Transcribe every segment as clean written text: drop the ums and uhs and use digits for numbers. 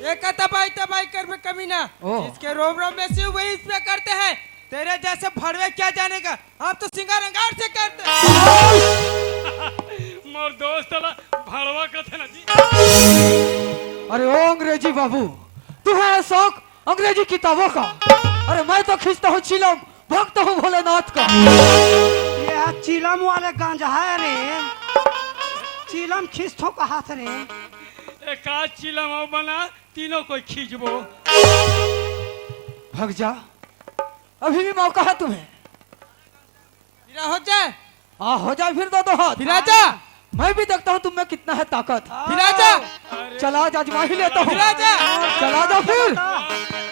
एक तबाई तबाई कर में कमी ना, इसके रोम रोम में से वही इस पे करते हैं। तेरे जैसे भड़वे क्या जानेगा, आप तो सिंगार अंगार से करते हैं। मोर दोस्त ला भड़वा कथे ना जी। अरे ओ अंग्रेजी बाबू, तू है शौक अंग्रेजी किताबों का। अरे मैं तो खींचता हूँ चिलम, भोगता हूँ भोलेनाथ का। ये चिलम वाले गांजा है रे, चिलम खींचो का हाथ रे। एक आध चिलम और बना तीनों को खींचबो। भाग जा, अभी भी मौका है तुम्हें। फिर हो जाए, हाँ हो जाए फिर दो हाथ। फिर आजा, मैं भी देखता हूँ तुम में कितना है ताकत। फिर आजा, चला आज आजमा ही लेता हूँ। फिर आजा, चला जा फिर।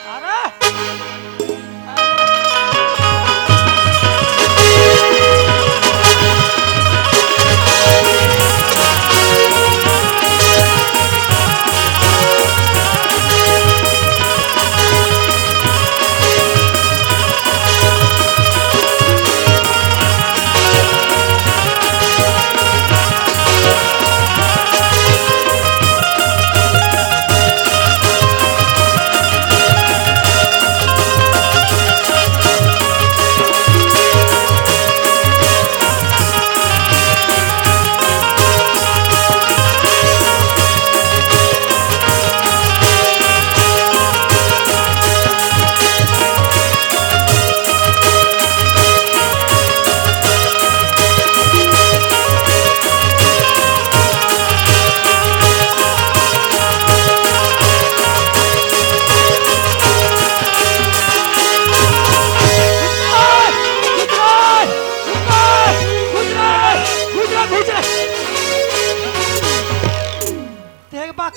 अरे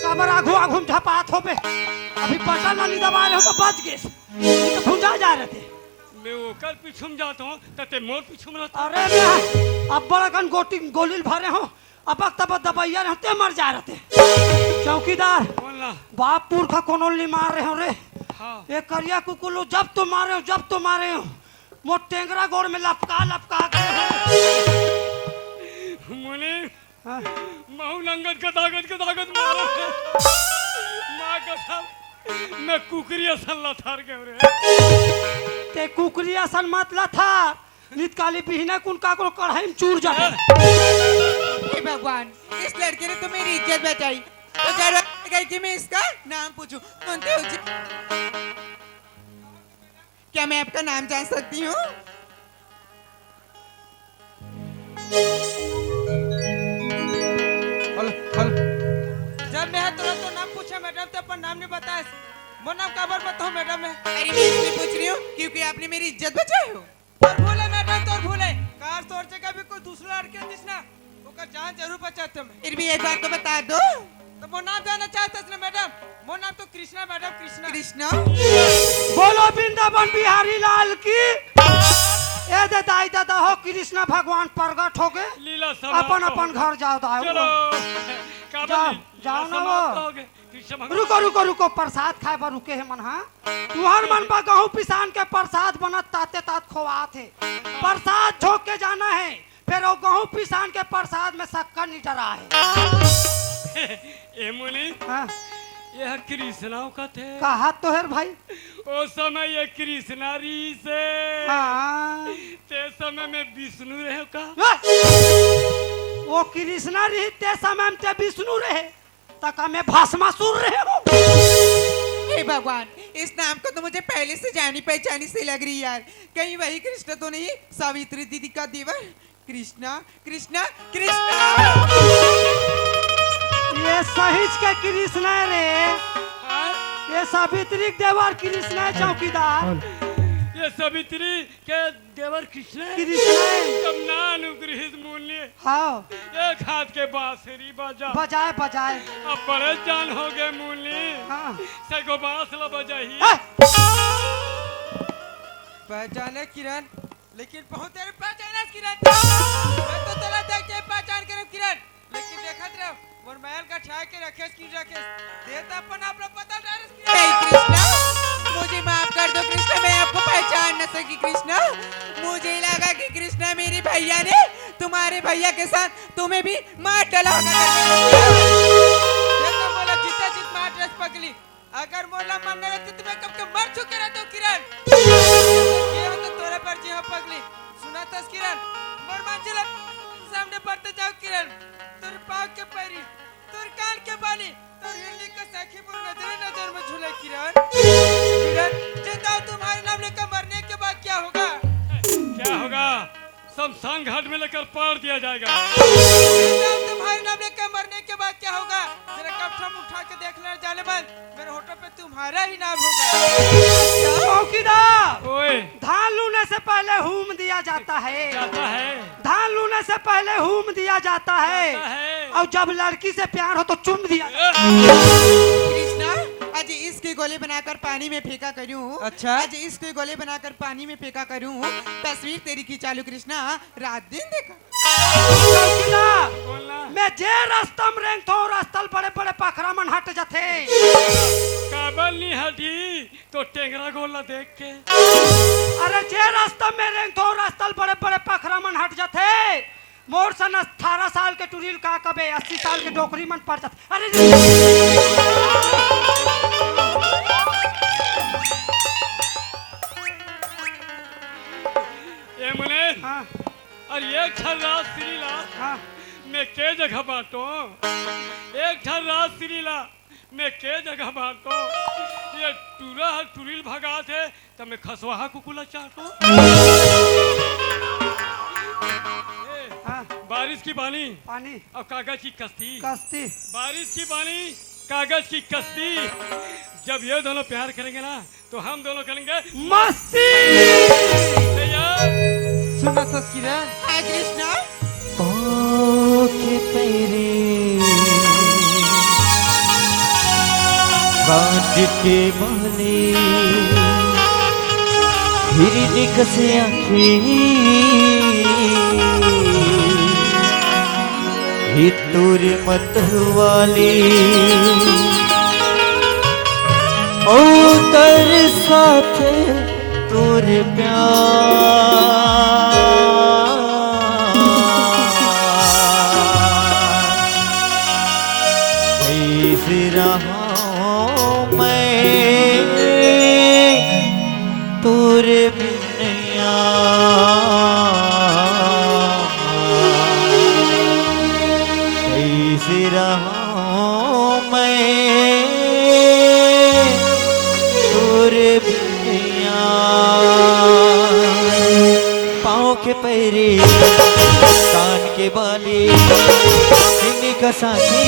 कमर आघू आघू झपात हो पे अभी पता ना दबा रहे हो तो बच गए, तो भुंजा जा रहे थे। मैं ओकर पीछूम जाता हूँ तते मोर पीछूम रहता। अरे मैं अब बड़ा गन गोली भरे हो, अब तब दबाइया रहते मर जा रहे थे। चौकीदार बोलना बाप पुरखा कोनो ली मार रहे हो रे। हाँ ये करिया कुकुलो जब तुम मारे हो, जब तुम मारे हो मोर टेंगरा गोड़ में लपका लपका के मुनि हाँ। महू नंगत का ताकत मारो माँ कसम मैं कुकरी असल लथार के रे। ते कुकरी असन मत लथा नित काली बिहने कुन का को कढ़ाई में चूर जाए। हे भगवान, इस लड़के ने तो मेरी इज्जत बचाई, तो जरूरत गई कि मैं इसका नाम पूछूं। सुनते हो जी? क्या मैं आपका नाम जान सकती हूँ? जब मैं तुरंत तो नाम पूछा मैडम, तो अपन नाम नहीं बताया। वो नाम काबर बताओ मैडम मैं। अरे मैं इसलिए पूछ रही हूँ क्योंकि आपने मेरी इज्जत बचाई हो। और भूले मैडम, तो भूले कार तोड़ से कभी कोई दूसरा लड़के दिसना वो का जान जरूर बचाते मैं। फिर भी एक बार तो बता दो। तो वो नाम जानना चाहते ना मैडम? वो नाम तो कृष्णा मैडम, कृष्णा। कृष्णा बोलो वृंदावन बिहारी लाल की। ए दे दाई दादा हो कृष्णा भगवान प्रगट हो गए, लीला अपन अपन घर जाओ दाओ। चलो जाओ ना वो। रुको रुको रुको, प्रसाद खाए बा रुके है मन। हाँ तुहर मन बा गहूं पिसान के प्रसाद बनत ताते तात खोवा थे। प्रसाद झोंक के जाना है, फिर वो गहूं पिसान के प्रसाद में शक्कर नहीं डरा है। ए मुनि हाँ? यह कृष्णा का थे कहा तो है भाई। ओ समय ये कृष्णा री से हाँ। ते समय में विष्णु रहे का। वो कृष्णा रही ते समय में ते विष्णु रहे तक में भस्मासुर रहे हो। हे भगवान, इस नाम को तो मुझे पहले से जानी पहचानी से लग रही यार। कहीं वही कृष्ण तो नहीं, सावित्री दीदी का देवर कृष्णा। कृष्णा कृष्णा ये सहिज के कृष्णा रे, ये सावित्री देवर कृष्णा चौकीदार। ये सावित्री के देवर कृष्ण कृष्ण ना अनुग्रहित मुनि। हाँ एक हाथ के बांसुरी बजा बजाए बजाए। अब बड़े जान हो गए मुनि। हाँ। सगो बांस ला बजाही। पहचाने किरण, लेकिन बहुत तेरे पहचाना किरण। मैं तो तेरा देख के पहचान कर किरण, लेकिन देखत रहो मोर महल का छाया के रखे की रखे देता अपन आप लोग पता डाल कृष्णा। मुझे माफ कर दो कृष्णा, मैं आपको पहचान न सकी कृष्णा। मुझे लगा कि कृष्णा मेरे भैया ने तुम्हारे भैया के साथ तुम्हें भी मार डाला होगा। बोला जीता जीत मार ड्रेस पगली, अगर मोला मानने रहती तो मैं कब के मर चुके रहते हो किरण। ये हो तो तोरे पर जी हाँ पगली। सुना था किरण, मोर मंजिल सामने बढ़ते जाओ किरण। तोर पाँव के पैरी, तोर कान के बाली, तोर हिरनी का सखी पर नजर में झूले किरण। किरण जिंदा हो तुम्हारे नाम लेकर मरने के बाद क्या होगा? क्या होगा? शमशान घाट में लेकर पार दिया जाएगा। जिंदा हो तुम्हारे नाम लेकर मरने के बाद क्या होगा? जरा कपड़ा उठा के देख लेना जाने बाद मेरे होठों पे तुम्हारा ही नाम होगा। चौकीदार, ओए धान लूने से पहले हूम दिया जाता है। जाता है, धान लूने से पहले हूम दिया जाता है। जाता है। और जब लड़की से प्यार हो तो चुम दिया। कृष्णा, आज इसके गोले बनाकर पानी में फेंका करूं। अच्छा। आज इसके गोले बनाकर पानी में फेंका करूं। तस्वीर तेरी खींचा लूं कृष्णा, रात दिन देखा। चौकीदार, बोलना। मैं जे रास्तम रेंग थो रास्तल बड़े बड़े पखरा मन हट जाते। काबल नहीं हटी तो टेंगरा गोला देख के। अरे जे रास्ता में रेंग थो रास्तल बड़े बड़े पखरा मन हट जाते। मोर सन 18 साल के टुरील का कबे 80 साल के डोकरी मन पड़ जाते। अरे ये मुने हाँ और एक ठन रात श्रीला हाँ मैं के जगह बांटो। एक ठन रात श्रीला मैं के जगह बांटो। ये टूरा टुरील भगा थे तो मैं खसवाहा कुकुला चाटो। हाँ बारिश की पानी पानी और कागज की कश्ती। कश्ती बारिश की पानी कागज की कश्ती। जब ये दोनों प्यार करेंगे ना तो हम दोनों करेंगे मस्ती। यार। सुना था किरण। हाँ कृष्णा, के पैरे बांध के माले हिरनी कसे आंखें ही तोर मत वाली ओ तर साथ तोर प्यार कैसे रहा मैं तोर बिनया कैसे रहा मैं तोर बिनया पाँव के पैरे कान के बाली हिरनी का साथी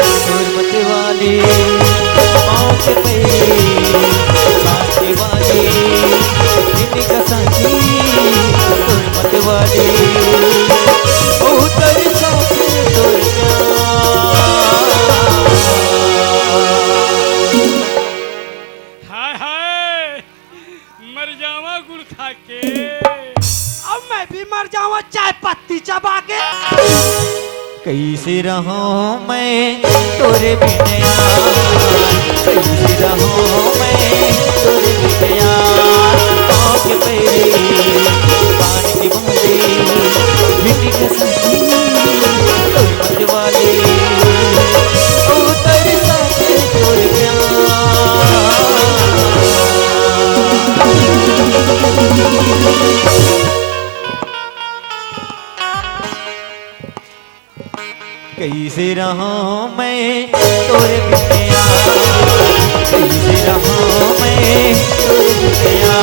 तोर मत वाली पाँव के पैरे कान के बाली हिरनी का साथी तोर मत वाली ओ तेरे साथ तोर हाय हाय मर जावा गुड़ खा के। अब मैं भी मर जाऊँ चाय पत्ती चबा के। कैसे रहूं मैं तोरे बिनया कैसे रहूं मैं तोरे बिनया पाँव के पैरे कान की बाली मिट्टी का सखी तोर मत वाली ओ तेरे साथ तोर कैसे रहूं मैं तोरे बिनया कैसे रहूं मैं तोरे बिनया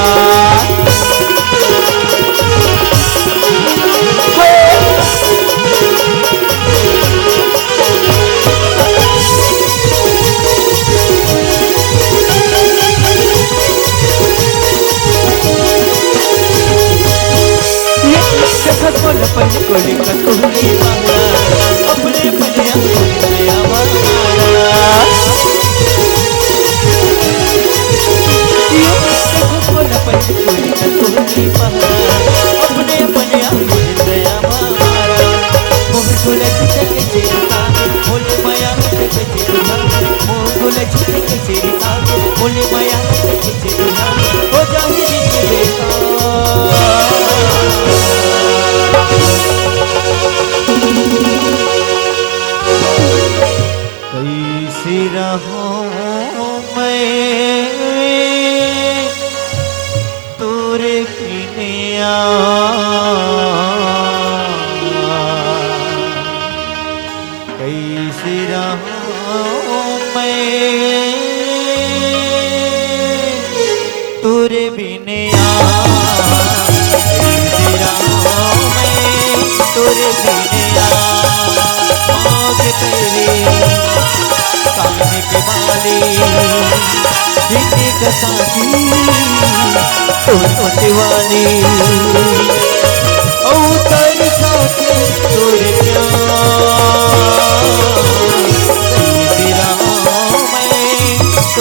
कोली का कोली अपने पनिया कोली हमारा ये कोला पंच कोली का कोली अपने पनिया कोली हमारा मोह कोला चितके चिरता मोले माया के चिरता मोह कोला चितके चिरता मोले माया के चिरता हो जाऊंगी जिंदगी बेकार कैसे रहूं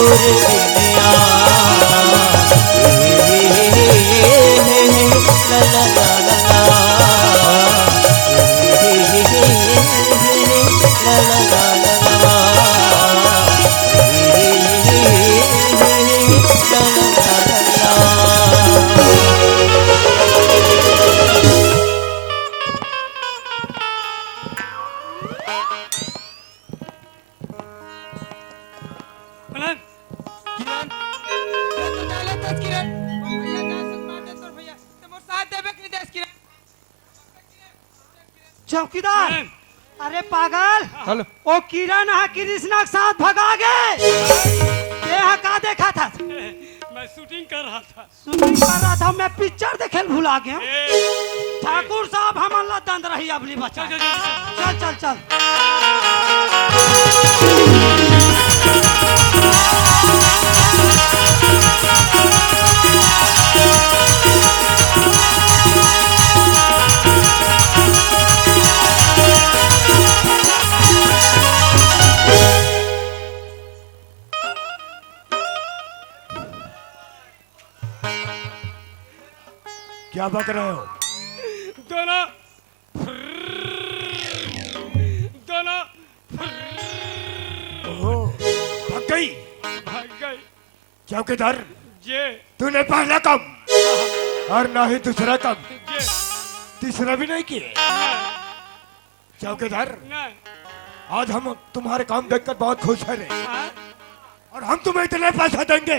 तोरे बिनिया ला ला ला ला ला ला ला ला ला पलंग किरण मैं तो डाले दस किरण ओ भैया जान से मार दे तोर भैया ते मोर साथ देबे कि नहीं देस किरण चौकीदार पलंग अरे पागल हेलो ओ किरण हा कृष्णा के साथ भगा गए ये हा का देखा था मैं शूटिंग कर रहा था शूटिंग कर रहा था मैं पिक्चर देखे भुला गया ए, ठाकुर साहब हमला दंद रही अबली बच्चा चल चल चल चल चल चल क्या बक रहे हो? दोनों दोनों ओहो, भाग गई। भाग गई चौकीदार जे तूने पहला काम और ना ही दूसरा काम जे तीसरा भी नहीं किए। चौकीदार नहीं आज हम तुम्हारे काम देखकर बहुत खुश है रे। हाँ? और हम तुम्हें इतने पैसा देंगे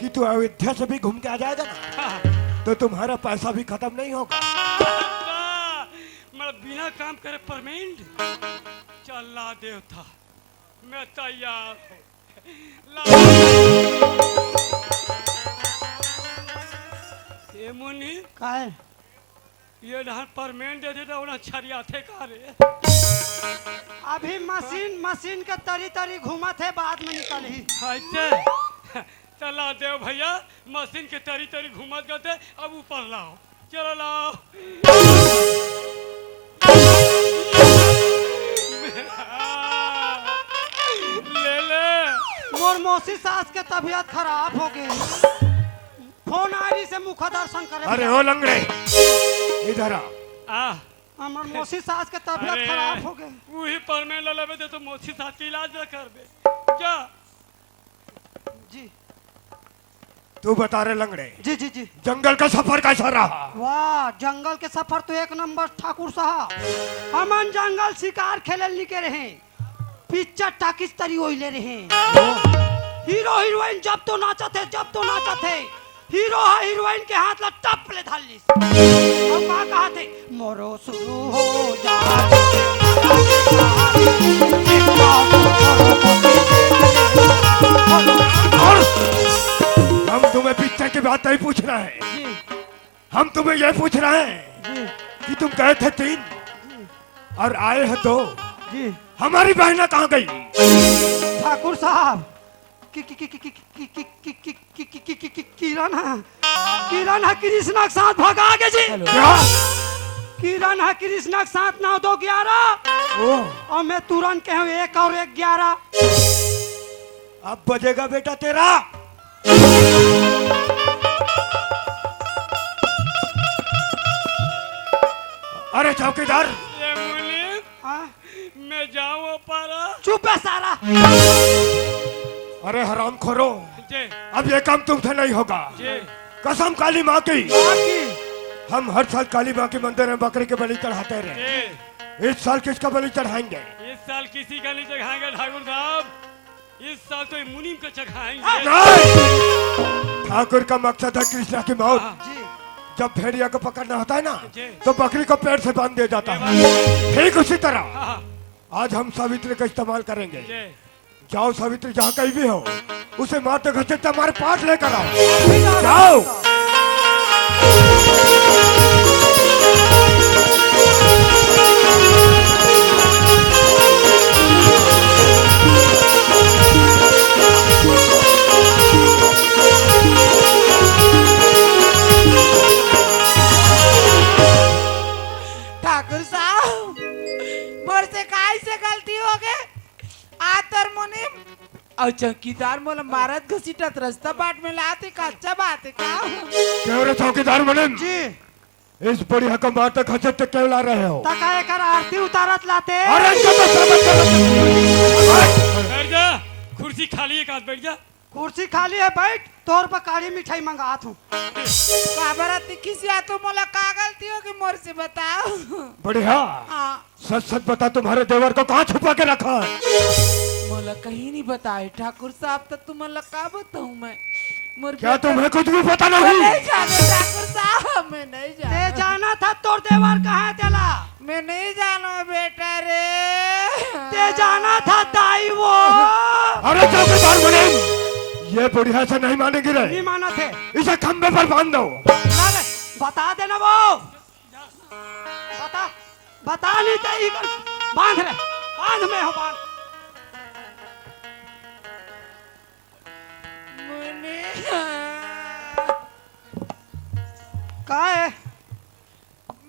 कि तू अयोध्या से भी घूम के आ जाएगा ना हाँ। तो तुम्हारा पैसा भी खत्म नहीं होगा। मैं बिना काम करे परमेंट चला देवता मैं तैयार हूँ ये मुन्नी का है ये धान परमेंट दे देता उन्हें छरिया थे का रे अभी मशीन मशीन के तरी तरी घूमत है बाद में निकल ही अच्छा चला देव भैया मशीन के तरी तरी घूमत गए अब ऊपर लाओ चलो लाओ ले ले मोर मौसी सास के तबीयत खराब हो गई फोन आरी से मुख दर्शन करे अरे ओ लंगड़े इधर आ। हमर मौसी सास के तबीयत खराब हो गई वही परमेंट ले लेबे दे तो मोची साथ के इलाज न करबे जा जी तू बता रहे लंगड़े जी जी जी जंगल का सफर कैसा रहा? वाह जंगल के सफर तो एक नंबर ठाकुर साहब हमन जंगल शिकार खेले निके रहे पिक्चर टाकिस तरी ओइले रहे हीरो हीरोइन जब तो नाचते हीरो हीरोइन के हाथ ला टप ले धालिस और का कहा थे मोरो शुरू हो जा और हम तुम्हें पिक्चर की बात नहीं पूछ रहे हैं। जी हम तुम्हें यह पूछ रहे हैं जी कि तुम गए थे 3 और आए हैं 2। जी हमारी बहना कहाँ गई? ठाकुर साहब किरण है कृष्णा के साथ भगा के जी क्या? किरण है कृष्णा के साथ 9 2 11 ओह, और मैं तुरंत के हूँ 1 और 1 11 अब बजेगा बेटा तेरा। अरे चौकीदार ये मुनीम हाँ? मैं जाऊँ पारा चुप है सारा अरे हराम खोरो जे अब ये काम तुमसे नहीं होगा। जे कसम काली माँ की बाकी हम हर साल काली माँ के मंदिर में बकरी के बलि चढ़ाते रहे। जे इस साल किसका बलि चढ़ाएंगे? इस साल किसी का नहीं चढ़ाएंगे ठाकुर साहब इस साल तो ये मुनीम को चढ़ाएंगे नहीं! ठाकुर का मकसद है कृष्णा की मौत। जी जब भेड़िया को पकड़ना होता है ना जी। तो बकरी को पेड़ से बांध दिया जाता है। ठीक उसी तरह हाँ, आज हम सावित्री का इस्तेमाल करेंगे। जे जाओ सावित्री जहाँ कहीं भी हो उसे मारते घसीटते हमारे पास लेकर आओ। अभी जाओ, जाओ। ठाकुर साहब मोर से काय से गलती हो गए आतर मुनिम और चौकीदार मोला मारत घसीटत रास्ता बाट में लाते का अच्छा बात है का क्यों रे चौकीदार मुनीम जी इस बढ़िया को मारते खसते क्यों ला रहे हो? तका एकर आरती उतारत लाते। अरे इनको तो समझ बैठ जा, कुर्सी खाली एक हाथ बैठ जा। कुर्सी खाली है, बैठ। तोर पर काली मिठाई मंगात हूँ। काबरत किसी आ तो मोला का गलती हो कि मोर से बताओ। बढ़िया हाँ सच सच बता तुम्हारे देवर को कहाँ छुपा के रखा है? मोला कहीं नहीं बताए ठाकुर साहब तो तुम मोला का बताऊं मैं मोर क्या तुम्हें कुछ भी पता मैं नहीं? नहीं जाने ठाकुर साहब मैं नहीं ते जाना जाना था तोर देवर कहाँ है तेला? मैं नहीं जानो बेटा रे ते जाना था दाई वो। अरे चौकीदार मुनीम ये बुढ़िया से नहीं मानेगी रे। नहीं माना थे। इसे खंबे पर बांध दो। ना रे, बता देना वो। बता नहीं चाहिए। बांध रे, बांध में हो बांध। का है?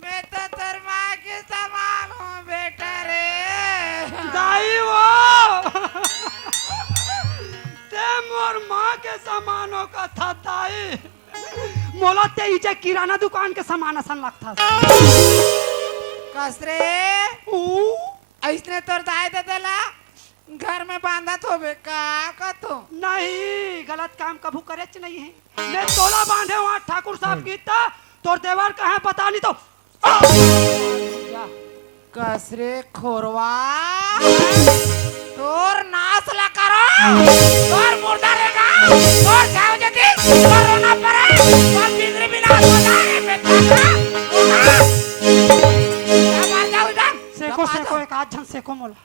मैं तो तेरे माँ के समान हूँ बेटा रे दाई वो। ते मोर माँ के सामानों का था दाई। मोला ते इजे किराना दुकान के सामान असन लगता। कसरे ऐसने तोर दाई दे देला घर में बांधा तो बेका तो नहीं, गलत काम कभू करे नहीं है। मैं तोला बांधे वहाँ ठाकुर साहब की था, तोर देवर कहाँ पता नहीं तो। कसरे खोरवा तोर नाश ला करो तोर मुर्दा रहेगा तोर जाओ जति तोर रोना पड़े तोर बिजली बिना हो जाए बेटा मार जाओ जान सेको एक आध झन सेको मोला।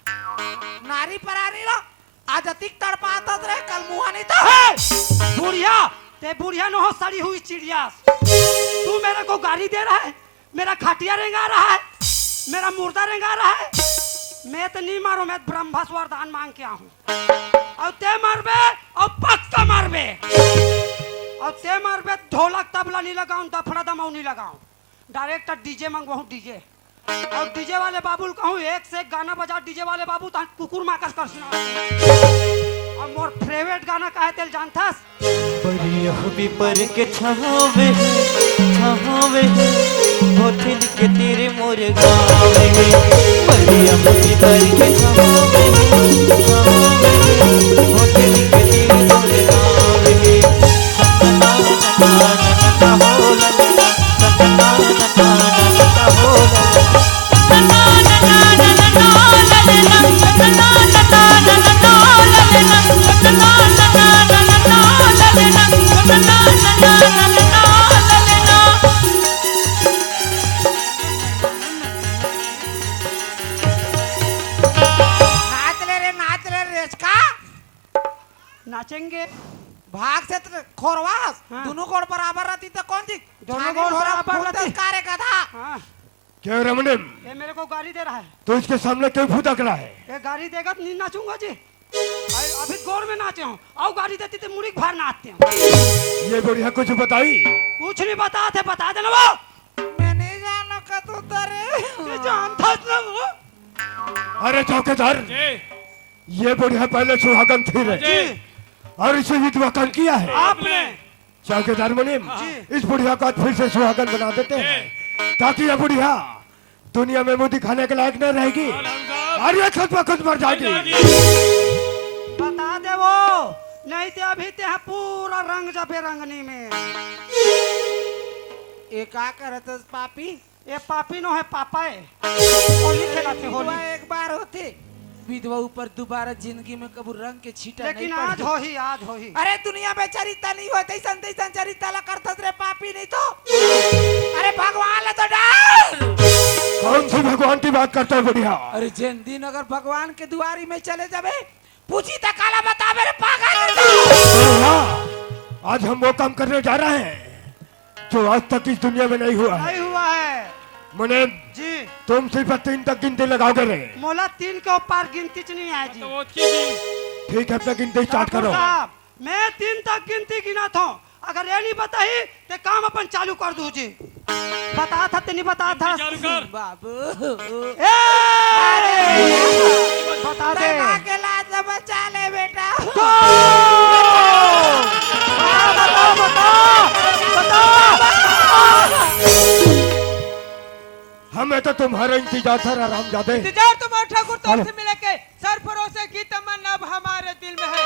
नारी परारी लो आज अतिक तड़पाता रहे कल मुहा नहीं तो बुढ़िया, ते बुढ़िया न हो सड़ी हुई चिड़िया। तू मेरे को गाली दे रहा है, मेरा खाटिया रेंगा रहा है, मेरा मुर्दा रेंगा रहा है। मैं तो नहीं मारू, मैं ब्रह्मस वरदान मांग के आऊं। और ते मारबे और पक्का मारबे। और ते मारबे ढोलक तबला नहीं लगाऊं, दफड़ा दमाऊ नहीं लगाऊं। डायरेक्ट डीजे मंगवाऊं डीजे। और डीजे वाले बाबू कहूं एक से एक गाना बजा। डीजे वाले बाबू तो कुकुर माकस कर सुना। और मोर फेवरेट गाना का है तेल जानथस? बढ़िया भी पर के छावे होठल के तेरे मोर गावे बढ़िया भी पर के छावे होठल के तेरे मोर गावे ना ना ना हो लगा ना ना हो नाचेंगे भाग से खोरवास हाँ। दोनों गोड़ बराबर रहती तो कौन सी दोनों गोड़ बराबर रहती। कार्य का था हाँ, क्यों रे मुनीम ये मेरे को गाली दे रहा है। तो इसके सामने क्यों फुदक रहा है? ये गाली देगा तो नहीं नाचूंगा जी। अभी गौर में नाचे हूँ और गाली देती तो मुड़ी भर नाचते हैं। ये बुढ़िया कुछ बताई? कुछ नहीं बताते, बता देना वो। मैं नहीं जानो का तू तरे ये जानता ना वो। अरे चौकीदार जी ये बुढ़िया पहले सुहागन थी रे जी और इसे विधवा कर किया है। आपने चौकीदार मुनीम इस बुढ़िया को आज फिर से सुहागन बना देते हैं ताकि ये बुढ़िया दुनिया में मुंह दिखाने के लायक नहीं रहेगी और ये खुद ब खुद मर जाएगी। बता दे वो, नहीं तो अभी ते है पूरा रंग जबे रंगनी में। ये का करत पापी ये पापी नो है, पापा है। होली खेलाते विधवा होली। एक बार होते विधवा ऊपर दोबारा जिंदगी में कबू रंग के छीटा नहीं लेकिन आज पड़े। हो ही, आज हो ही। अरे दुनिया में चरिता नहीं होते संत चरिता ला करत रे पापी नहीं तो अरे भगवान ला तो डर। कौन सी भगवान की बात करता है बुढ़िया? अरे जिन दिन अगर भगवान के दुआरी में चले जावे पूछी तो काला बता मेरे पागल। बुढ़िया आज हम वो काम करने जा रहे हैं जो आज तक इस दुनिया में नहीं हुआ है। नहीं हुआ है मुनीम जी। तुम सिर्फ 3 तक गिनती लगाओगे रे। मोला 3 के ऊपर गिनती च नहीं है जी। तो वो की भी ठीक है अपना गिनती स्टार्ट ठाकुर करो। साहब, मैं 3 तक गिनती गिना था। अगर ये नहीं बताई तो काम अपन चालू कर दू जी। बता था ते नहीं बता था? चालू कर बाबू ए! बता दे। दरबार के लाज तो बचा ले बेटा। बताओ बताओ बताओ। हमें तो तुम्हारा इंतजार था हरामजादे। इंतजार तुम्हारे ठाकुर तौर से मिले के सरफरोशे की तमन्ना अब हमारे दिल में है।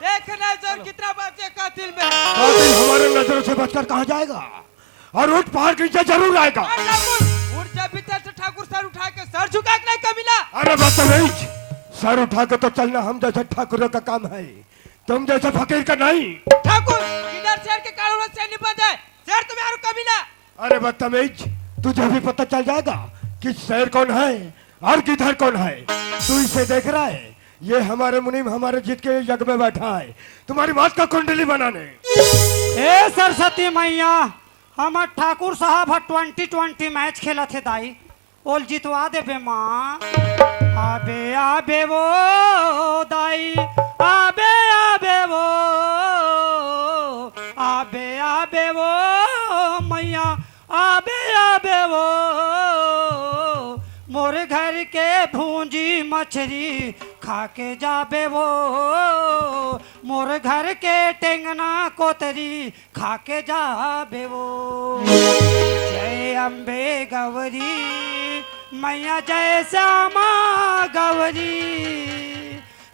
देखना जोर कितना बच्चे का दिल में है। कातिल हमारे नजरों से बचकर कहाँ जाएगा और उठ पहाड़ के नीचे जरूर आएगा। और ठाकुर उठ जा भीतर से ठाकुर सर उठा के सर झुका के नहीं कमीना। अरे बदतमीज, सर उठा के तो चलना हम जैसे ठाकुरों का काम है, तुम जैसे फकीर का नहीं। ठाकुर किधर शेर के कानून से निभा जाए, शेर तुम्हें और कमीना। अरे बदतमीज, तुझे भी पता चल जाएगा कि शेर कौन है और किधर कौन है। तू इसे देख रहा है, ये हमारे मुनीम हमारे जीत के यज्ञ में बैठा है तुम्हारी मौत का कुंडली बनाने। ए सरस्वती मैया, हमार ठाकुर साहब 2020 मैच खेला थे दाई, ओल जितवा देबे माँ। आबे आबे वो दाई, आबे आबे वो, आबे आबे वो मैया, आबे आबे वो। मोर घर के भूंजी मछली खा के जाबे वो, मोर घर के टेंगना कोतरी खा के जाबे वो। जय अम्बे गौरी मैया, जय श्यामा गौरी।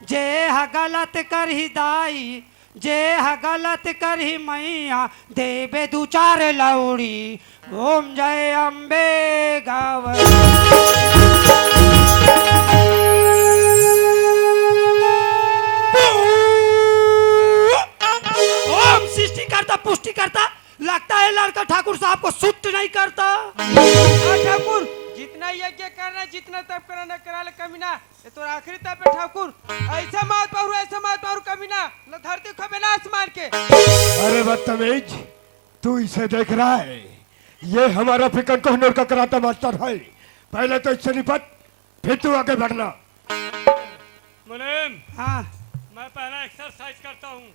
जे ह गलत करही दाई, जे ह गलत करही मैया, देबे दू चार लौड़ी। ओम जय अम्बे गौरी। ओम सृष्टि करता पुष्टि करता। लगता है लड़का ठाकुर साहब को सूट नहीं करता। ठाकुर जितना यज्ञ करना जितना तप करना करा ले कमीना। ये तो आखिरी तप है ठाकुर। ऐसा मत पारू, ऐसा मत पारू कमीना, न धरती खबे ना आसमान के। अरे बदतमीज, तू इसे देख रहा है, ये हमारा फिकर कोहनूर का कराटा मास्टर है। पहले तो इससे निपट, फिर तू आगे बढ़ना। मुनीम, हाँ, मैं पहला एक्सरसाइज करता हूँ।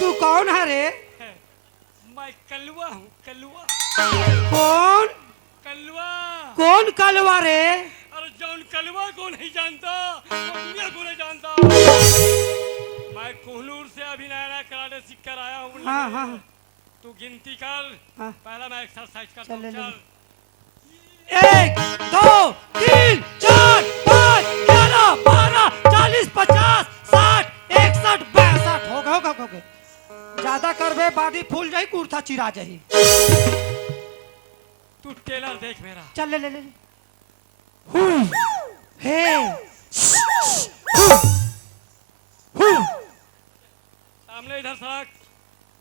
तू कौन है रे? मैं कलवा हूँ, कलवा। कौन कलवा। कौन कलवा रे? अरे जौन कलवा को नहीं जानता, वो दुनिया को नहीं जानता। मैं कोहनूर से अभी नया कराटे सीख कर आया हूँ। हाँ हाँ तू गिनती कर। हाँ। पहला मैं एक्सरसाइज करता हूँ। चल, ले, ले। चल। 1 2 3 4 5 11 12 40 50 60 61 62 हो गए। ज्यादा करबे बॉडी फूल जाई, कुर्ता चिरा जाई। तू टेलर देख मेरा। चल ले ले ले। हे सामने इधर सड़क,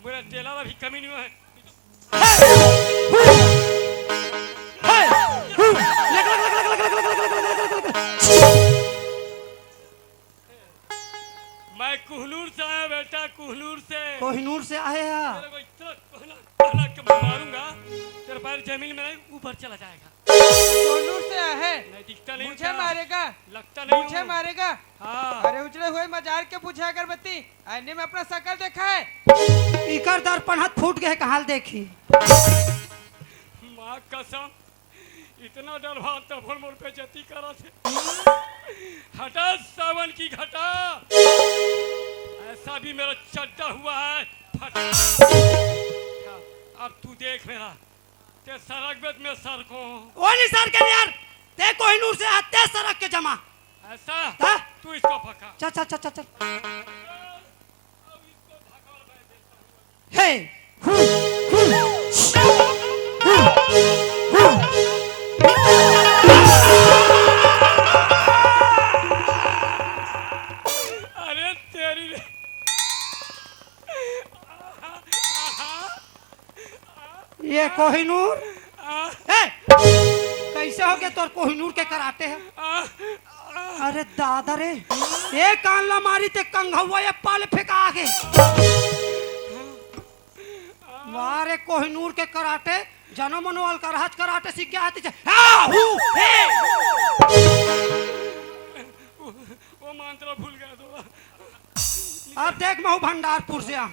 मेरा टेलर अभी कमी नहीं है। मैं कोहनूर से आया बेटा, कोहनूर से। कोहिनूर से आए हैं। तेरे को इतना कहना कि मारूंगा, तेरे पैर जमीन में नहीं ऊपर चला जाएगा। कोहनूर से है, नहीं दिखता नहीं मुझे क्या? मारेगा, लगता नहीं मुझे हूँ। मारेगा। हाँ। अरे उजड़े हुए मजार के बुझा अगरबत्ती, आईने में अपना शकल देखा है। इकर दर्पण हाथ फूट गए, कहाल देखी। माँ कसम, इतना डर भात तब मोर पे जती करा थे। हटा सावन की घटा, ऐसा भी मेरा चड्डा हुआ है फटा। अब तू देख मेरा, ते सड़क बेत में सर को ओली सर के यार, ते कोहिनूर से आते सड़क के जमा। ऐसा। हाँ? तू इसको पका। चल चल चल चल चल। अब इसको धक्का और मैं देता हूँ। हे अरे तेरी ये कोहिनूर। आ, ए, कैसे हो गया तोर कोहिनूर के कराटे है? अरे दादा रे, एक कान ला मारी ते कंघवा ये पाले फेंका आगे। मारे कोहिनूर के कराटे, जनो मनोवाल का राज कराटे सीख गया आते वो मंत्र भूल गया तो। अब देख मैं हूँ भंडारपुर से आ।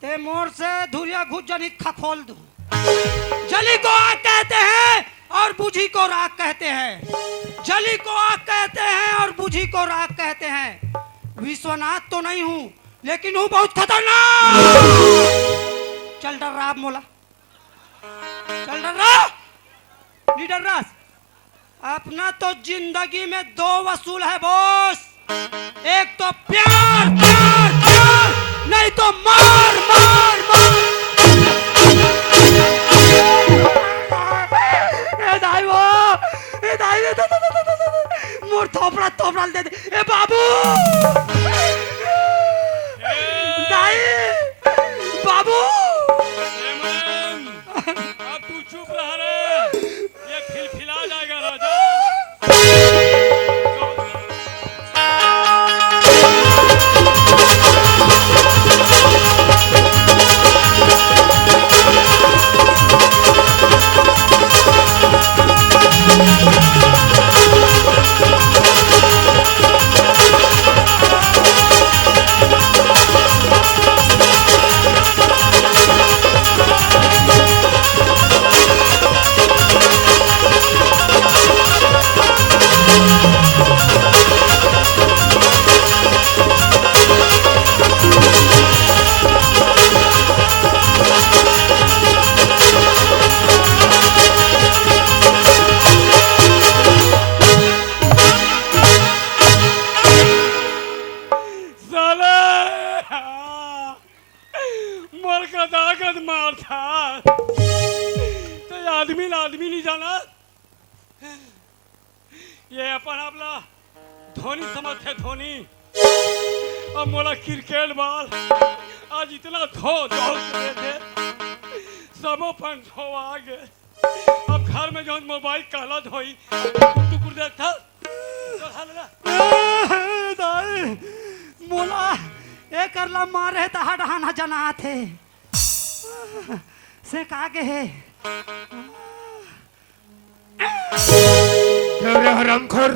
ते मोर से धुरिया घुस जनी खखोल दू। जली को आग कहते हैं और बुझी को राख कहते हैं। जली को आग कहते हैं और बुझी को राख कहते हैं। विश्वनाथ तो नहीं हूँ, लेकिन हूँ बहुत खतरनाक। चल डर रहा मोला, चल डर रहा लीडर रास। अपना तो जिंदगी में दो वसूल है बॉस, एक तो प्यार प्यार प्यार, नहीं तो मार मार मार। ए दाई वो, ए दाई मोर थोपड़ा थोपड़ा दे दे। ए बाबू दाई बाबू। अब तू चुप रह रे, ये खिलखिला जाएगा राजा। मर का दागत मार था तो आदमी नहीं जाना। ये अपन आपला धोनी समझते धोनी, अब मोला क्रिकेट बॉल आज इतना धो दौड़ रहे थे, सबो पण धो आ गए। अब घर में जो मोबाइल काला धोई टुकुर देखता दाई मोला ए करला मारे तहा डहाना जना थे से कागे है। क्यों रे हरामखोर,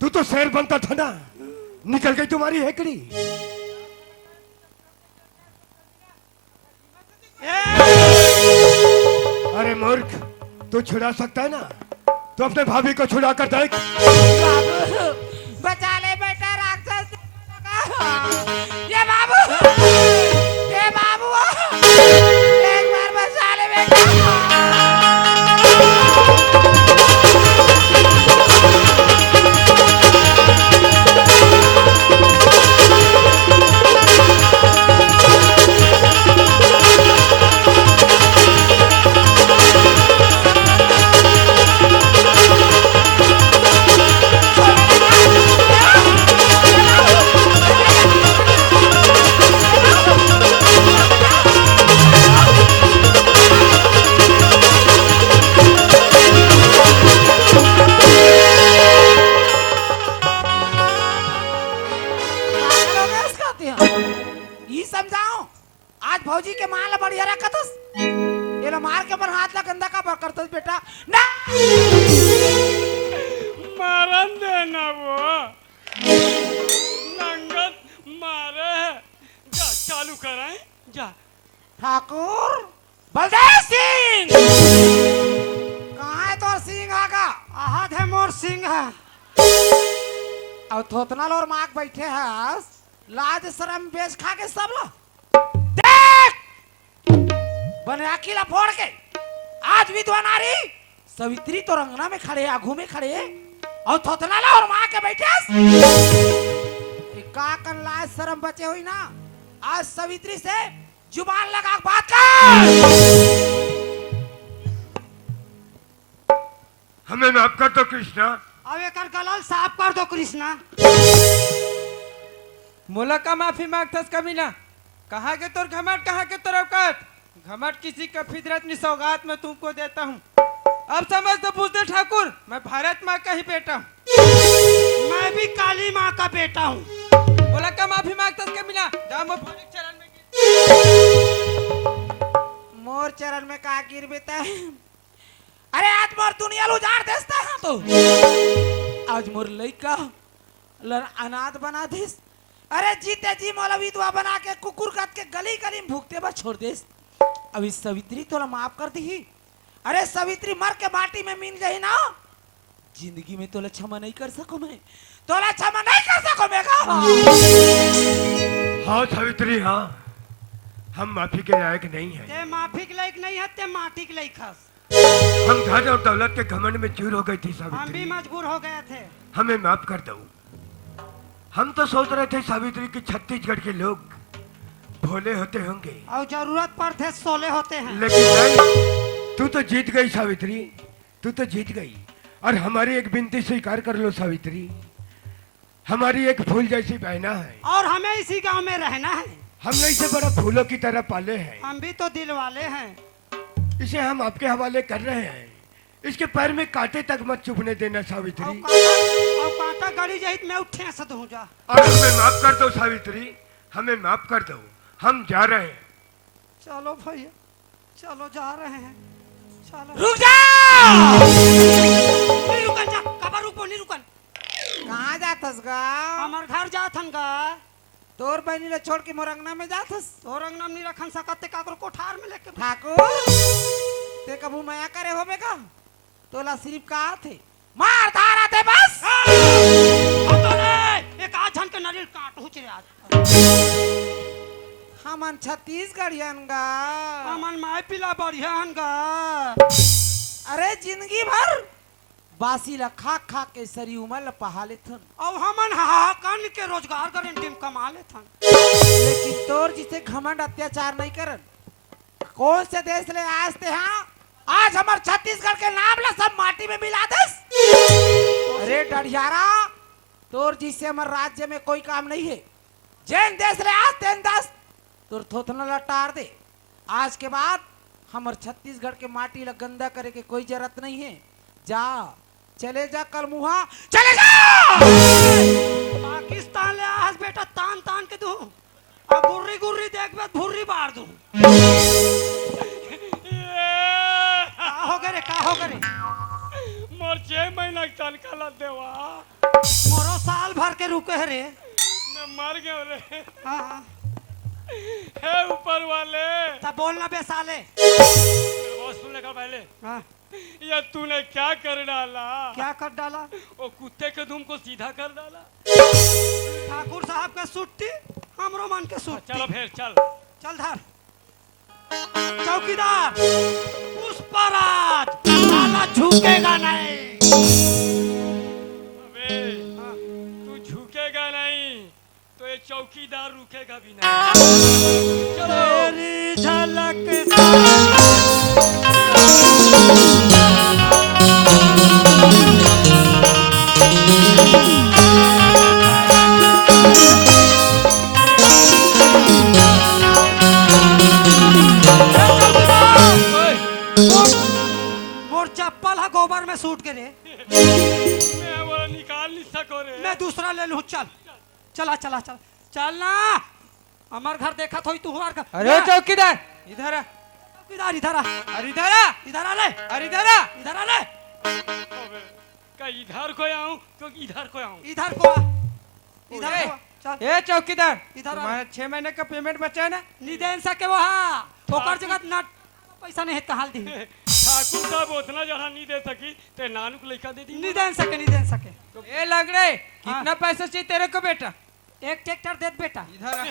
तू तो शेर बनता था ना, निकल गई तुम्हारी हेकड़ी। अरे मूर्ख, तू छुड़ा सकता है ना, तो अपने भाभी को छुड़ा कर देख। बाबू बचा ले बेटा राक्षस। ये बाबू, ये बाबू एक बार बचा ले बेटा। ये समझाओ आज भौजी के माल बढ़िया रखतस, ये लो मार के पर हाथ ला गंदा का करतस बेटा ना। मारन देना वो नंगत मारे है। जा चालू कराएं जा। ठाकुर बलदेव सिंह कहाँ है तोर सिंह आगा? आहत है मोर सिंह है। और थोतना लोर माक बैठे हैं, लाज शर्म बेच खा के सब लो देख बनयाकीला फोड़ के आज विधवा नारी सवित्री तो रंगना में खड़े, आगू में खड़े, और थोतना ला और माँ के बैठे का कर लाज शर्म बचे हुई ना। आज सवित्री से जुबान लगा बात कर। हमें माफ कर दो कृष्णा। अब एक गलल साफ कर दो कृष्णा। मोला का माफी मांगतस कमीना? कहाँ के तोर घमंड, कहाँ के तोर औकात? घमंड किसी का फितरत नहीं, सौगात मैं तुमको देता हूँ। अब समझ तो पूछते ठाकुर, मैं भारत माँ का ही बेटा हूँ। मैं भी काली माँ का बेटा हूँ। मोला का माफी मांगतस कमीना? जा मोर भौजी के चरण में गिर। मोर चरण में का गिर बेटा है? अरे आज मोर दुनिया लो उजाड़ देता है तो आज मोर लइका लर अनाथ बना देस। अरे जीते जी मोला विधवा बना के कुकुर काट के गली गली में भूखते बस छोड़ देस। अब इस सवित्री तोला माफ कर दी। अरे सवित्री मर के माटी में मिल गई ना जिंदगी में तोला क्षमा नहीं कर सको मैं, तोला क्षमा नहीं कर सको मैं का। हाँ सावित्री हाँ, हम माफी के लायक नहीं हैं। ते माफी के लायक नहीं है, ते माटी के लायक हस। हम धन और दौलत के घमंड में चूर हो गई थी हम भी सावित्री, मजबूर हो गए थे। हमें माफ कर दो। हम तो सोच रहे थे सावित्री कि छत्तीसगढ़ के लोग भोले होते होंगे, और जरूरत पड़ते सोले होते हैं। लेकिन नहीं, तू तो जीत गई सावित्री, तू तो जीत गई। और हमारी एक विनती स्वीकार कर लो सावित्री, हमारी एक फूल जैसी बहना है, और हमें इसी गांव में रहना है। हमने इसे बड़ा फूलों की तरह पाले हैं। हम भी तो दिल वाले हैं। इसे हम आपके हवाले कर रहे हैं। इसके पैर में कांटे तक मत चुभने देना और सावित्री, कांटा गड़ी जाहित मैं उठे से दूं जा। और हमें माफ कर दो सावित्री, हमें माफ कर दो। हम जा रहे हैं। चलो भैया, चलो जा रहे हैं, चलो। रुक जा। नहीं रुकन जा, कबर रुको नहीं रुकन। कहाँ जातस गा? हमार घर जाथन गा। तोर बहनी ले छोड़ के मोरंगना में जातस? तोर अंगना नहीं रखन सकते काकर कोठार में लेके। ठाकुर ते कबू माया करे होबे का? तोला सिर्फ कहा थे मार धारा थे बस। अब तो रे एक आध जन के नरील काट हुच रे आज। हमन छत्तीसगढ़ियन गा। हमन माय पिला बढ़ियान गा। अरे जिंदगी भर बासी ला खा खा के सरी उमर ला पहा लेथन, अब हमन हाकन के रोजगार करें टीम कमा लेथन। लेकिन तोर जिसे घमंड अत्याचार नहीं करन। कौन से देश ले आज ते हाँ? आज हमार छत्तीसगढ़ के नाम ला सब माटी में मिला दस। अरे डढ़ियारा, तोर जिससे हमार राज्य में कोई काम नहीं है। जैन देश ले आज तेन दस तोर थोथना ला टार दे। आज के बाद हमार छत्तीसगढ़ के माटी ला गंदा करे के कोई जरूरत नहीं है। जा चले जा कल मुहा चले जा। पाकिस्तान ले आज बेटा तान तान के दूं। अब गुर्री गुर्री देख बे भुर्री बार दूं। का हो गए रे, का हो गए रे? मोर 6 महीना के तनखा ला देवा, मोरो साल भर के रुके है रे। मैं मर गया रे। हाँ हे ऊपर वाले, तब बोलना बे साले। वो सुनने का पहले हाँ, ये तूने क्या कर डाला? क्या कर डाला? वो कुत्ते के दुम को सीधा कर डाला। ठाकुर साहब के सुट्टी, हमरो मन के सुट्टी। चलो फिर चल। चल धर। चौकीदार पुष्पराज साला झुकेगा नहीं। अबे तू झुकेगा नहीं तो ये चौकीदार रुकेगा भी नहीं। चलो। तेरी झलक मोर चप्पल है गोबर में सूट के रे। मैं वो निकाल नहीं सको रे। मैं दूसरा ले लूं। चल चला चला चल चल ना। हमार घर देखा थोड़ी तू हमार घर। अरे चौकीदार इधर आ, चौकीदार इधर आ, अरे इधर आ, इधर आ ले, अरे इधर आ। इधर आ ले, अबे, का इधर को आऊं तो इधर को आऊं? इधर को आ, इधर ए, को आ। चल ए चौकीदार, इधर आ। तुम्हारा 6 महीने का पेमेंट बचा है ना? नहीं दे सके वो। हाँ ठोकर जगह ना पैसा नहीं है कहाल दी। ठाकुर साहब उतना जरा नहीं दे सकी ते नानू को लेकर दे दी। नहीं दे सके, नहीं दे सके। ए लग रहे कितना पैसा चाहिए तेरे को बेटा? एक ट्रैक्टर दे बेटा। इधर आ,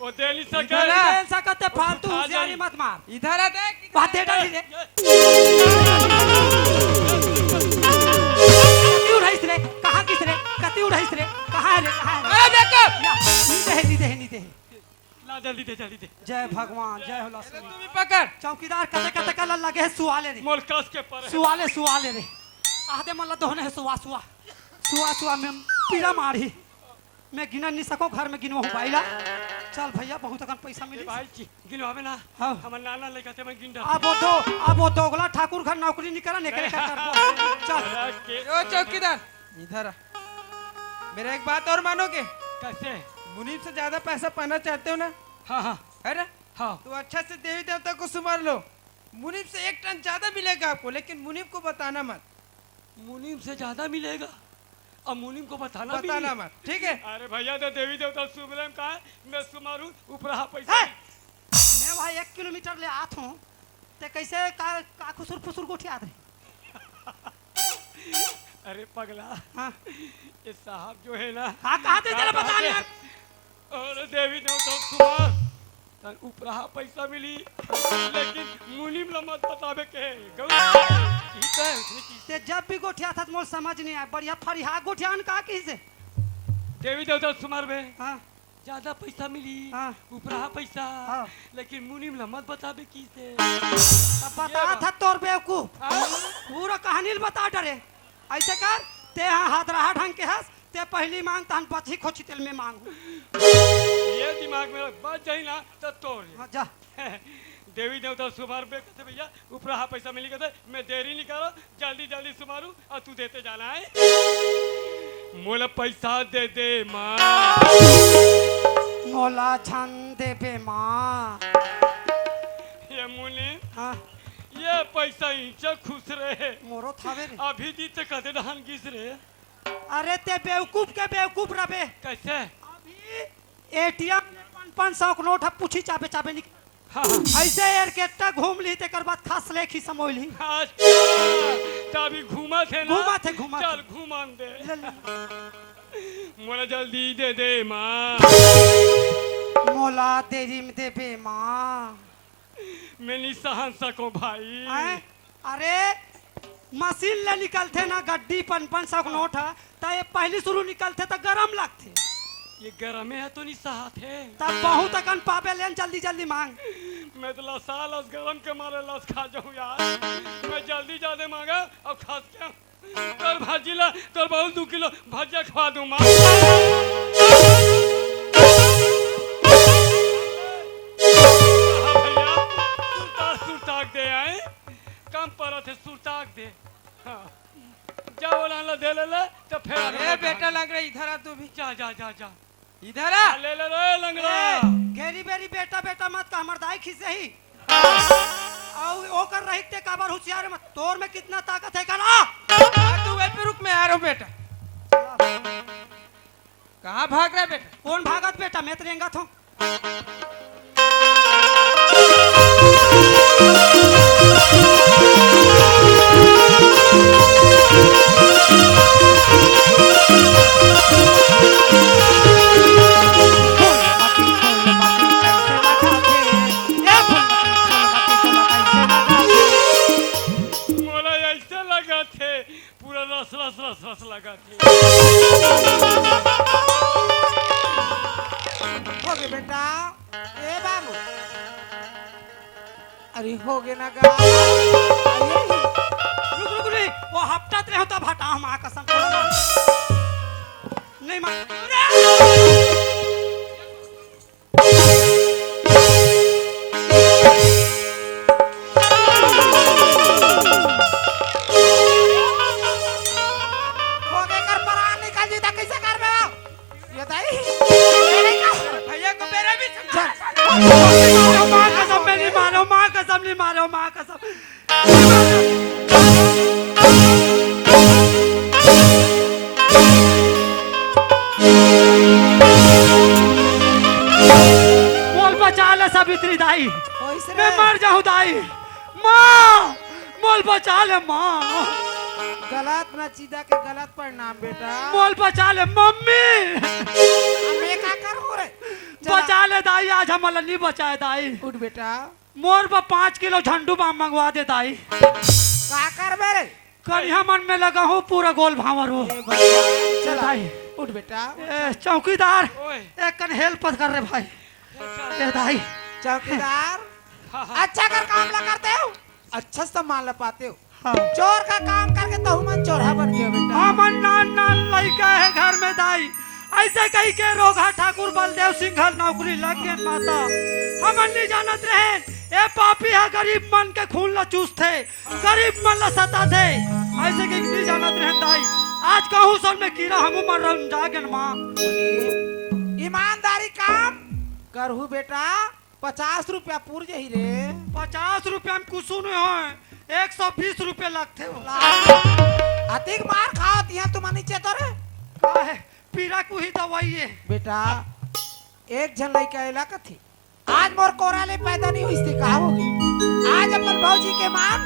वो दे नहीं सके। इधर आ। नहीं दे सकते फालतू आ होशियारी जाई। मत मार। इधर आ देख। बात दे डाली दे। कति उड़ाइस रे, कहाँ किस रे, कति उड़ाइस रे, कहाँ है रे, कहाँ है रे? अरे देखो, नहीं दे। ला जल्दी दे जल्दी दे। जय भगवान, जय हो तू लक्ष्मी। भी पकड़। चौकीदार कते कते कल लगे है सुआले रे, मोल कस के पर है। सुआले रे। आधे मला दोहने है सुआ में पीड़ा मारी। मैं गिना नहीं सको, घर में गिनवा हूँ भाईला। चल भैया बहुत अकन पैसा मिली। भाई जी गिनवावे ना। हाँ। हमर नाना लेकर ते मैं गिन दे। अब वो दोगला ठाकुर घर नौकरी नहीं करा निकले क्या करबो। चल ओ चौकीदार इधर आ। मेरा एक बात और मानोगे? कैसे? मुनीब से ज्यादा पैसा पाना चाहते हो ना? हाँ हाँ है ना? हाँ। तो अच्छा से देवी देवता को सुमर लो। मुनीब से 1 टन ज्यादा मिलेगा आपको, लेकिन मुनीब को बताना मत। मुनीम से ज्यादा मिलेगा? अब मुनीम को बताना भी बताना नहीं। मत, ठीक है? अरे भैया तो देवी देवता सुमरन का है, मैं सुमारू ऊपर पैसा। है। मैं वहाँ 1 किलोमीटर ले आत हूँ ते कैसे का खुसुर फुसुर गोठी आत रही। अरे पगला हाँ ये साहब जो है ना हाँ कहाँ थे चला बता नहीं यार और देवी ने तो सुना तन उपरा पैसा मिली लेकिन मुनीम लमत बतावे के गौ ई तो है उसने की ते जब भी गोठिया था तो मोल समझ नहीं आया बढ़िया फरिहा गोठियान का की से देवी देवता सुमार में हाँ ज्यादा पैसा मिली हाँ। उपरा पैसा हाँ। लेकिन मुनीम लमत बतावे की से अब बता था तोर बेवकूफ हाँ? पूरा कहानी बता डरे ऐसे कर ते हाँ हाथ ढंग के हंस ते पहली मांग तहन बची खोची तेल में मांगू ये दिमाग में बच जाई ना तो तोड़ हाँ, जा देवी देवता सुमार बे कहते भैया उपरा पैसा मिली कहते मैं देरी नहीं करो जल्दी जल्दी सुमारू और तू देते जाना है मोला पैसा दे दे माँ मोला छन देबे माँ ये मुनि हाँ ये पैसा इंचा खुश रहे मोरो थावे रे अभी दी ते कहते धान किस रहे अरे ते बेवकूफ के बेवकूफ रबे कैसे अभी एटीएम में 500 के नोट है पूछी चाबे चाबे निक हाँ ऐसे यार केटा घूम ली ते कर बाद खास लेखी समोई ली अच्छा तभी घूमा थे ना घूमा थे। चल घूमान दे ले ले। मोला जल्दी दे दे माँ मोला देरी में देबे माँ मैं नहीं सहन सको भाई हैं? अरे मशीन ले निकलते ना गड्डी 500 के नोट है तो ये पहली शुरू निकलते तो गरम लगते ये गरम है तो नहीं सहात है तब बहुत अकन पापे लेन जल्दी जल्दी मांग मैं तो लसा लस गरम के मारे लस खा जाऊँ यार मैं जल्दी ज्यादा मांगा अब खास क्या तोर भाजी ला तोर बहुत 2 किलो भजिया खवा दूँ माँ हाँ भैया सुरताक दे आए कम पर थे सुरताक दे हाँ जा बोला ला दे ले तो फिर ए बेटा लग रहा इधर आ तू भी जा जा जा जा इधर आ ले ले रे लंगड़ा घेरी बेरी बेटा बेटा मत का हमर दाई खिसे ही और ओकर रहिते काबर होशियार मत तोर में कितना ताकत है कना तू वहीं पे रुक मैं आ रहा हूँ बेटा कहाँ भाग रहा है बेटा कौन भागत बेटा मैं तरेंगा थो मोला ऐसे लगा थे पूरा रस रस रस रस लगा थे हो गए बेटा ए बाबू अरे हो गए ना गा रुक रुक रे वो हफ्ता रे होता भाटा हम आ कसम नहीं मान हो गए कर परान निकल जी कैसे कर बे ये दाई भैया को मेरा भी समझा माँ कसम में नहीं मारो माँ कसम नहीं मारो माँ कसम मोल बचा ले सावित्री दाई ओइसे मैं मर जाऊं दाई माँ मोल बचा ले माँ गलत ना चीदा के गलत परिणाम बेटा मोल बचा ले मम्मी मैं का कर हो रे बचा ले दाई आज हम नहीं बचाए दाई उठ बेटा मोर पर 5 किलो झंडू बाम मंगवा दे दाई का कर बे रे करिया मन में लगा हूँ पूरा गोल भावर हो ए भैया चल दाई उठ बेटा ए, चौकीदार ओए एक कन हेल्प कर रहे भाई ए दाई चौकीदार अच्छा कर काम ला करते हो अच्छा सामान ला पाते हो हाँ चोर का काम करके तो मन चोरहा बन गया बेटा हमन नान नान लड़का है घर में दाई ऐसे कही के रोगा ठाकुर बलदेव सिंघल नौकरी लग गए माता हमन नहीं जानत रहे ए पापी है गरीब मन के खून ला चूसते गरीब मन ला सता थे ऐसे कही नहीं जानत रहे दाई आज कहूँ सन में कीड़ा हम मर रहा जागन माँ ईमानदारी काम करहु बेटा 50 रुपया पूर जही रे 50 रुपया में कुछ नहीं हो 120 रुपये लगते हो अतिक मार खाओ तिया तुम नीचे तो रे का है पीड़ा को ही दवाई है बेटा एक झन लड़का अला कथी आज मोर कोरा ले पैदा नहीं हुई थी का होगी आज अपन भौजी के मान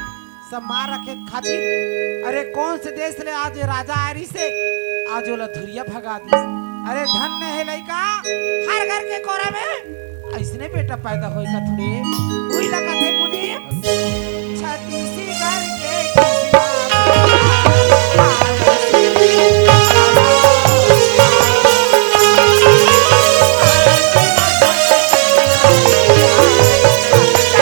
सम्मान रखे खातिर अरे कौन से देश ले आज राजा आरी से आज ओला धुरिया भगा दी। अरे धन्य है लइका हर घर के कोरा में ऐसने बेटा पैदा होएगा थोड़े वही लगा थे